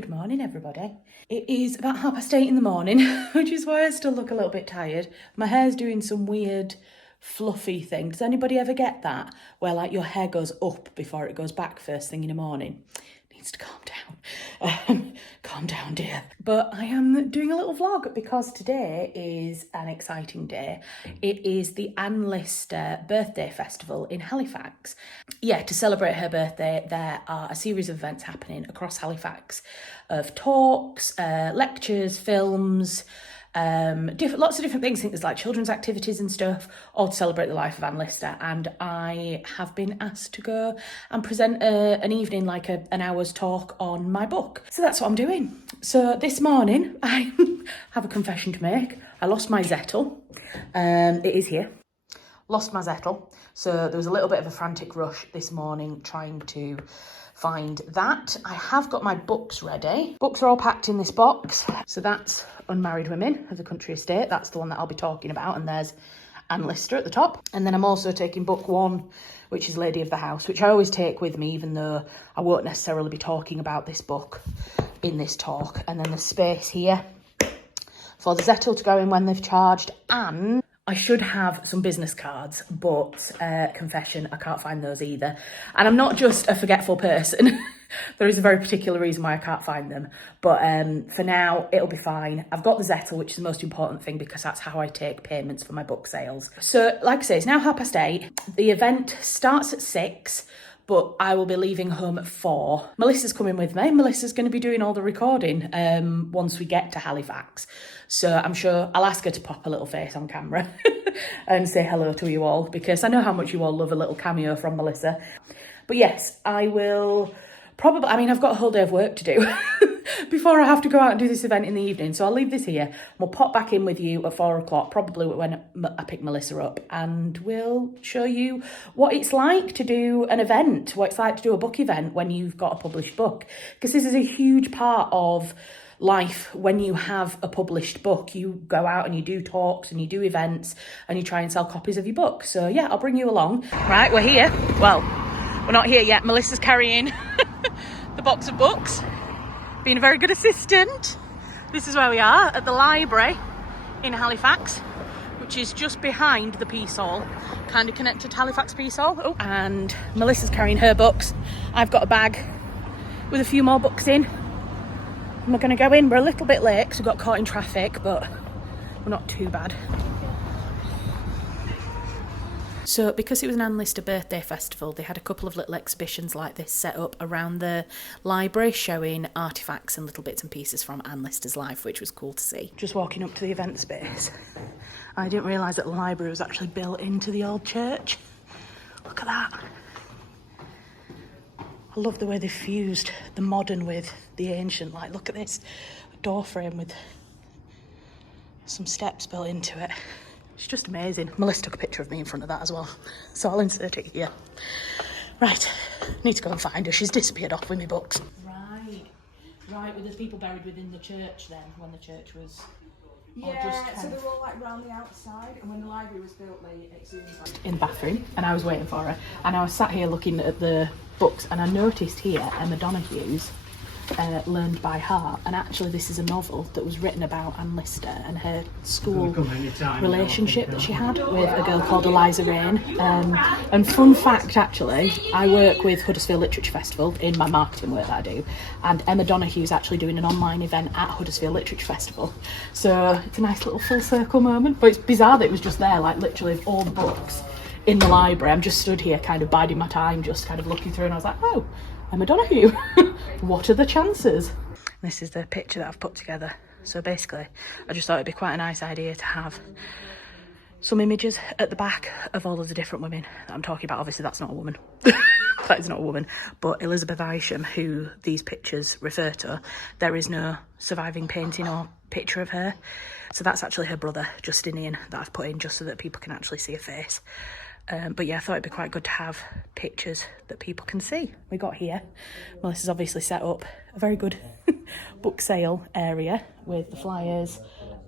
Good morning, everybody. It is about 8:30 in the morning, which is why I still look a little bit tired. My hair's doing some weird fluffy thing. Does anybody ever get that? Where like your hair goes up before it goes back first thing in the morning? It needs to calm down. Calm down, dear. But I am doing a little vlog because today is an exciting day. It is the Anne Lister Birthday Festival in Halifax. Yeah, to celebrate her birthday, there are a series of events happening across Halifax of talks, lectures, films, lots of different things. I think there's like children's activities and stuff, all to celebrate the life of Anne Lister. And I have been asked to go and present an evening, like an hour's talk on my book. So that's what I'm doing. So this morning, I have a confession to make. I lost my Zettel. It is here. Lost my Zettel. So there was a little bit of a frantic rush this morning trying to find that. I have got my books ready. Books are all packed in this box. So that's Unmarried Women of the Country Estate. That's the one that I'll be talking about. And there's Anne Lister at the top. And then I'm also taking book one, which is Lady of the House, which I always take with me, even though I won't necessarily be talking about this book in this talk. And then there's space here for the Zettel to go in when they've charged. And I should have some business cards, but confession, I can't find those either. And I'm not just a forgetful person. There is a very particular reason why I can't find them. But for now, it'll be fine. I've got the Zettel, which is the most important thing because that's how I take payments for my book sales. So like I say, it's now 8:30. The event starts at 6. But I will be leaving home at 4. Melissa's coming with me. Melissa's going to be doing all the recording once we get to Halifax. So I'm sure I'll ask her to pop a little face on camera and say hello to you all, because I know how much you all love a little cameo from Melissa. But yes, I will probably, I've got a whole day of work to do before I have to go out and do this event in the evening. So I'll leave this here. We'll pop back in with you at 4 o'clock, probably when I pick Melissa up, and we'll show you what it's like to do an event, what it's like to do a book event when you've got a published book. Because this is a huge part of life when you have a published book. You go out and you do talks and you do events and you try and sell copies of your book. So yeah, I'll bring you along. Right, we're here. Well, we're not here yet. Melissa's carrying the box of books, being a very good assistant. This is where we are, at the library in Halifax, which is just behind the Peace Hall, kind of connected to Halifax Peace Hall. Oh, and Melissa's carrying her books. I've got a bag with a few more books in. And we're going to go in. We're a little bit late because we got caught in traffic, but we're not too bad. So because it was an Anne Lister birthday festival, they had a couple of little exhibitions like this set up around the library, showing artefacts and little bits and pieces from Anne Lister's life, which was cool to see. Just walking up to the event space. I didn't realise that the library was actually built into the old church. Look at that. I love the way they fused the modern with the ancient. Like, look at this door frame with some steps built into it. It's just amazing. Melissa took a picture of me in front of that as well, so I'll insert it here. Right, need to go and find her. She's disappeared off with my books. Right. Well, there's people buried within the church then, when the church was... Yeah, so they're all like round the outside, and when the library was built, they exhumed like... in the bathroom, and I was waiting for her, and I was sat here looking at the books, and I noticed here Emma Donohue's Learned by Heart, and actually this is a novel that was written about Anne Lister and her school relationship that she had with a girl called Eliza Rain. And fun fact, actually, I work with Huddersfield Literature Festival in my marketing work that I do, and Emma Donohue's actually doing an online event at Huddersfield Literature Festival. So it's a nice little full circle moment, but it's bizarre that it was just there, like literally all the books in the library. I'm just stood here kind of biding my time, just kind of looking through, and I was like, oh, Emma Donohue. What are the chances? This is the picture that I've put together. So basically, I just thought it'd be quite a nice idea to have some images at the back of all of the different women that I'm talking about. Obviously, that's not a woman. That is not a woman. But Elizabeth Isham, who these pictures refer to, there is no surviving painting or picture of her. So that's actually her brother, Justinian, that I've put in just so that people can actually see her face. But yeah, I thought it'd be quite good to have pictures that people can see. We got here. Melissa's obviously set up a very good book sale area with the flyers.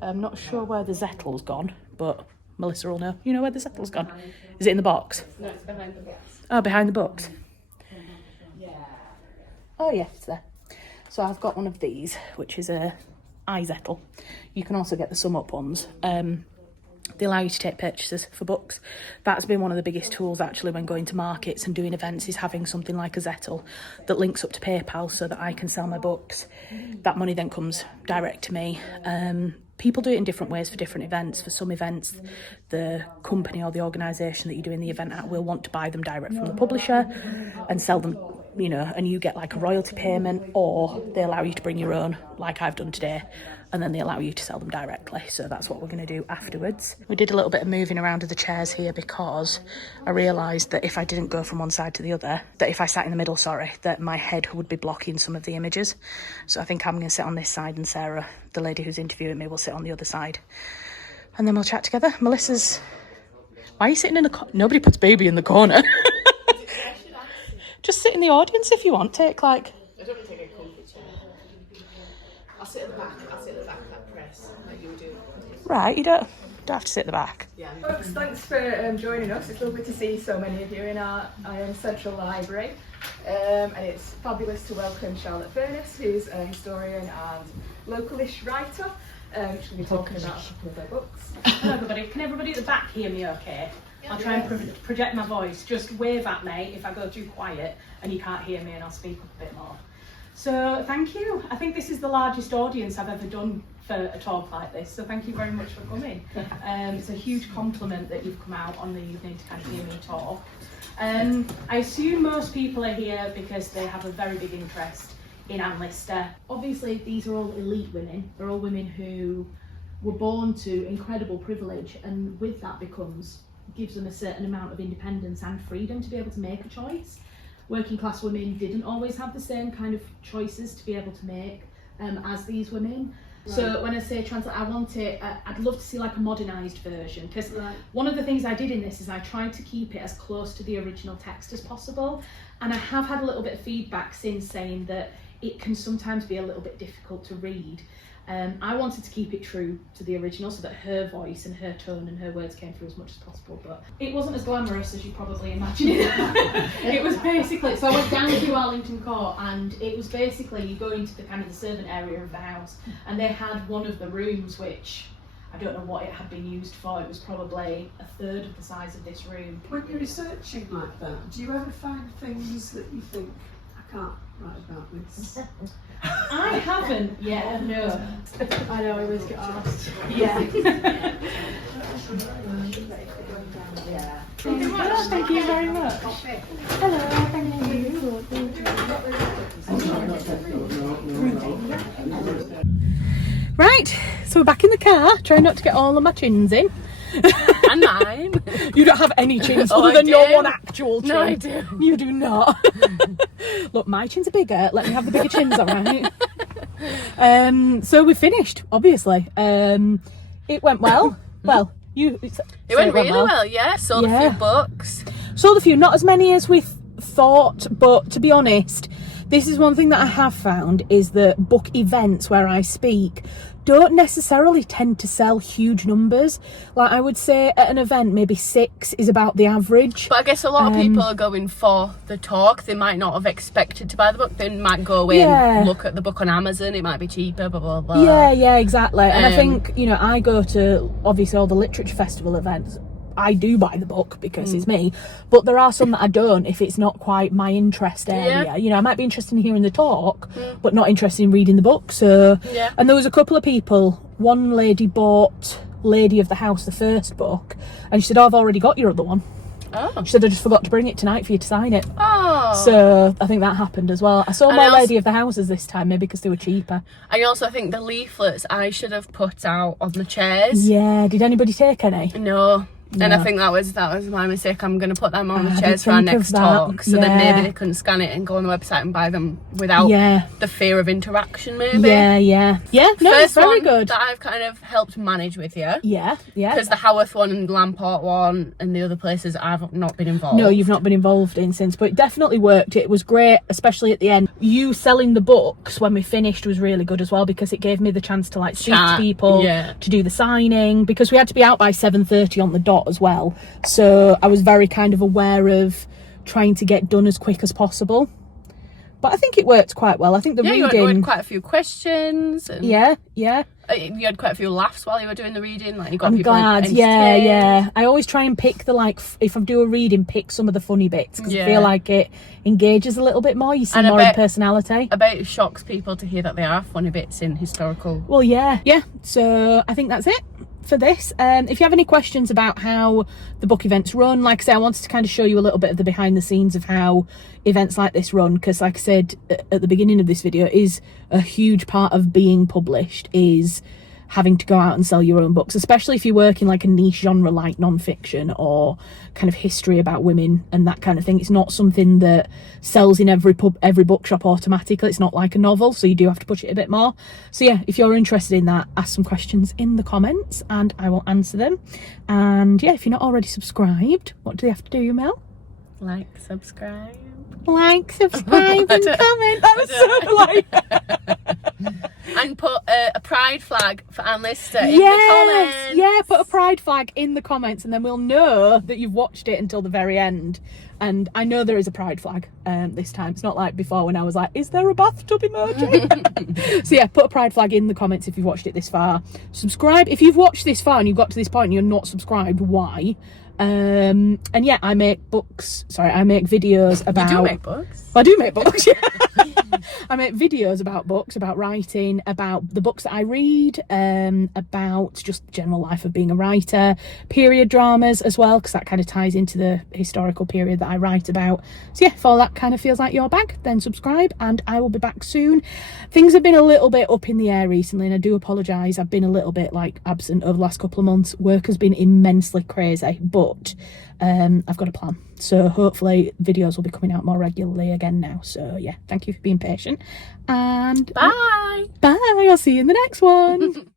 I'm not sure where the Zettel's gone, but Melissa will know. You know where the Zettel's gone? Is it in the box? No, it's behind the books. Oh, behind the books. Yeah. Oh yeah, it's there. So I've got one of these, which is a iZettle. You can also get the sum up ones. They allow you to take purchases for books. That's been one of the biggest tools actually when going to markets and doing events, is having something like a Zettle that links up to PayPal so that I can sell my books. That money then comes direct to me. People do it in different ways for different events. For some events, the company or the organisation that you're doing the event at will want to buy them direct from the publisher and sell them, you know, and you get like a royalty payment, or they allow you to bring your own, like I've done today, and then they allow you to sell them directly. So that's what we're going to do afterwards. We did a little bit of moving around of the chairs here because I realised that if I didn't go from one side to the other, that if I sat in the middle, that my head would be blocking some of the images. So I think I'm going to sit on this side, and Sarah, the lady who's interviewing me, will sit on the other side. And then we'll chat together. Melissa's... Why are you sitting in the... Nobody puts baby in the corner. Just sit in the audience if you want. Take like... I don't want to take a comfy chair. I'll sit at the back. I'll sit at the back of that press, like you do. Right, you don't have to sit at the back. Yeah. Folks, thanks for joining us. It's lovely to see so many of you in our Central Library. And it's fabulous to welcome Charlotte Furness, who's a historian and localish writer. She'll be talking about a couple of her books. Hello everybody. Can everybody at the back hear me okay? I'll try and project my voice. Just wave at me if I go too quiet and you can't hear me, and I'll speak up a bit more. So thank you. I think this is the largest audience I've ever done for a talk like this, so thank you very much for coming. It's a huge compliment that you've come out on the evening to kind of hear me talk. I assume most people are here because they have a very big interest in Anne Lister. Obviously these are all elite women. They're all women who were born to incredible privilege, and with that gives them a certain amount of independence and freedom to be able to make a choice. Working class women didn't always have the same kind of choices to be able to make as these women. Right. So when I say translate, I'd love to see like a modernised version, because one of the things I did in this is I tried to keep it as close to the original text as possible, and I have had a little bit of feedback since saying that it can sometimes be a little bit difficult to read. I wanted to keep it true to the original so that her voice and her tone and her words came through as much as possible, but it wasn't as glamorous as you probably imagine it. It was basically, so I went down to Arlington Court, and it was basically you go into the kind of the servant area of the house, and they had one of the rooms which I don't know what it had been used for. It was probably a third of the size of this room. When you're researching like that, do you ever find things that you think, I can't write about this? I haven't yet, no. I know, I always get asked. Yeah. Thank you very much. Hello, thank you. Right, so we're back in the car, trying not to get all of my chins in. And mine. You don't have any chins Oh, other I than your do. one actual chin. No, I do. You do not. Look, my chins are bigger. Let me have the bigger chins, all right? So we finished, obviously. It went well. Well, It went really well, yeah. Sold a few books. Sold a few, not as many as we thought, but to be honest, this is one thing that I have found, is that book events where I speak don't necessarily tend to sell huge numbers. Like I would say at an event, maybe 6 is about the average. But I guess a lot of people are going for the talk. They might not have expected to buy the book. They might go away and look at the book on Amazon. It might be cheaper, blah, blah, blah. Yeah, exactly. And I think, you know, I go to obviously all the literature festival events. I do buy the book because it's me, but there are some that I don't if it's not quite my interest area. Yeah. You know, I might be interested in hearing the talk, but not interested in reading the book. So, and there was a couple of people. One lady bought Lady of the House, the first book, and she said, "Oh, I've already got your other one." Oh. She said, "I just forgot to bring it tonight for you to sign it." Oh. So I think that happened as well. I saw And more I also- Lady of the Houses this time, maybe because they were cheaper. I also think the leaflets I should have put out on the chairs. Yeah. Did anybody take any? No. And No. I think that was my mistake. I'm going to put them on I the did chairs for our think of next that. talk, so then Yeah. maybe they couldn't scan it and go on the website and buy them without the fear of interaction. Maybe. Yeah. No, First it's very one good. that I've kind of helped manage with you. Yeah. Because the Haworth one and Lamport one and the other places I've not been involved. No, you've not been involved in since, but it definitely worked. It was great, especially at the end. You selling the books when we finished was really good as well, because it gave me the chance to like speak to people, to do the signing, because we had to be out by 7:30 on the dot as well. So I was very kind of aware of trying to get done as quick as possible. But I think it worked quite well. I think the You reading... had quite a few questions. And Yeah. You had quite a few laughs while you were doing the reading. Like, you got I'm people glad. entertained. Yeah. I always try and pick the, like, if I do a reading, pick some of the funny bits, because I feel like it engages a little bit more. You see And more of personality. I bet it shocks people to hear that there are funny bits in historical. Well, yeah. So I think that's it for this. If you have any questions about how the book events run, like I say, I wanted to kind of show you a little bit of the behind the scenes of how events like this run, because like I said at the beginning of this video, is a huge part of being published is having to go out and sell your own books, especially if you work in like a niche genre like non-fiction or kind of history about women and that kind of thing. It's not something that sells in every pub, every bookshop automatically. It's not like a novel, so you do have to push it a bit more. So yeah, if you're interested in that, ask some questions in the comments and I will answer them. And yeah, if you're not already subscribed, what do they have to do, Mel? Like, subscribe. Like, subscribe and comment. That was so like... And put a pride flag for Anne Lister in the comments. Yeah, put a pride flag in the comments and then we'll know that you've watched it until the very end. And I know there is a pride flag this time. It's not like before when I was like, is there a bathtub emoji? So yeah, put a pride flag in the comments if you've watched it this far. Subscribe. If you've watched this far and you've got to this point and you're not subscribed, why? And yeah, I make videos about... You do make books? I do make books, yeah. I make videos about books, about writing, about the books that I read, about just the general life of being a writer, period dramas as well, because that kind of ties into the historical period that I write about. So yeah, if all that kind of feels like your bag, then subscribe and I will be back soon. Things have been a little bit up in the air recently and I do apologise. I've been a little bit like absent over the last couple of months. Work has been immensely crazy, but I've got a plan. So hopefully videos will be coming out more regularly again now. So yeah, thank you for being patient and Bye. bye. I'll see you in the next one.